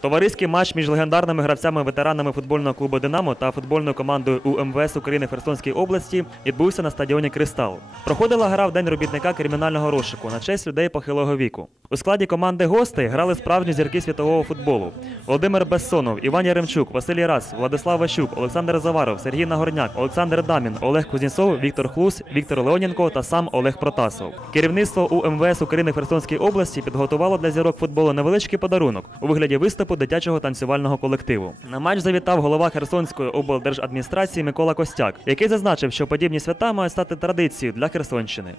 Товариський матч між легендарними гравцями-ветеранами футбольного клубу Динамо та футбольною командою УМВС України Херсонської області відбувся на стадіоні Кристал. Проходила гра в день робітника кримінального розшуку на честь людей похилого віку. У складі команди гостей грали справжні зірки світового футболу: Володимир Бессонов, Іван Яремчук, Василій Рас, Владислав Ващук, Олександр Заваров, Сергій Нагорняк, Олександр Дамін, Олег Кузнєцов, Віктор Хлус, Віктор Леоненко та сам Олег Протасов. Керівництво УМВС України в Херсонській області підготувало для зірок футболу невеличкий подарунок у вигляді виступу дитячого танцювального колективу. На матч завітав голова Херсонської облдержадміністрації Микола Костяк, який зазначив, що подібні свята мають стати традицією для Херсонщини.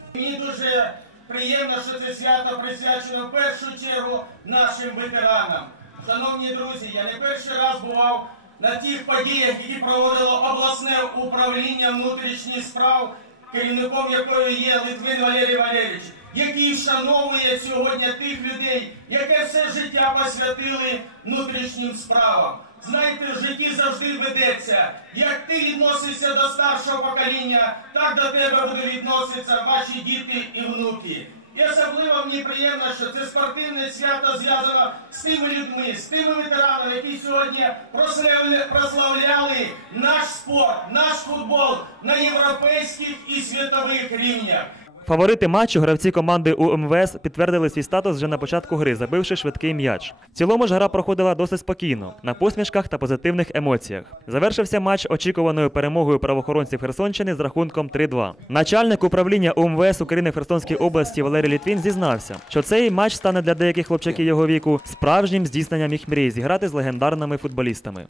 Приємно, що це свято присвячено в першу чергу нашим ветеранам. Шановні друзі, я не перший раз бував на тих подіях, які проводило обласне управління внутрішніх справ, керівником якої є Литвин Валерій Валерійович, який вшановує сьогодні тих людей, яке все життя посвятили внутрішнім справам. Знаєте, в житті завжди ведеться. Як ти відносишся до старшого покоління, так до тебе будуть відноситися ваші діти і внуки. І особливо мені приємно, що це спортивне свято зв'язано з тими людьми, з тими ветеранами, які сьогодні прославля- прославляли наш спорт, наш футбол на європейських і світових рівнях. Фаворити матчу гравці команди УМВС підтвердили свій статус вже на початку гри, забивши швидкий м'яч. В цілому ж гра проходила досить спокійно, на посмішках та позитивних емоціях. Завершився матч очікуваною перемогою правоохоронців Херсонщини з рахунком 3-2. Начальник управління УМВС України в Херсонській області Валерій Літвін зізнався, що цей матч стане для деяких хлопчаків його віку справжнім здійсненням їх мрії зіграти з легендарними футболістами.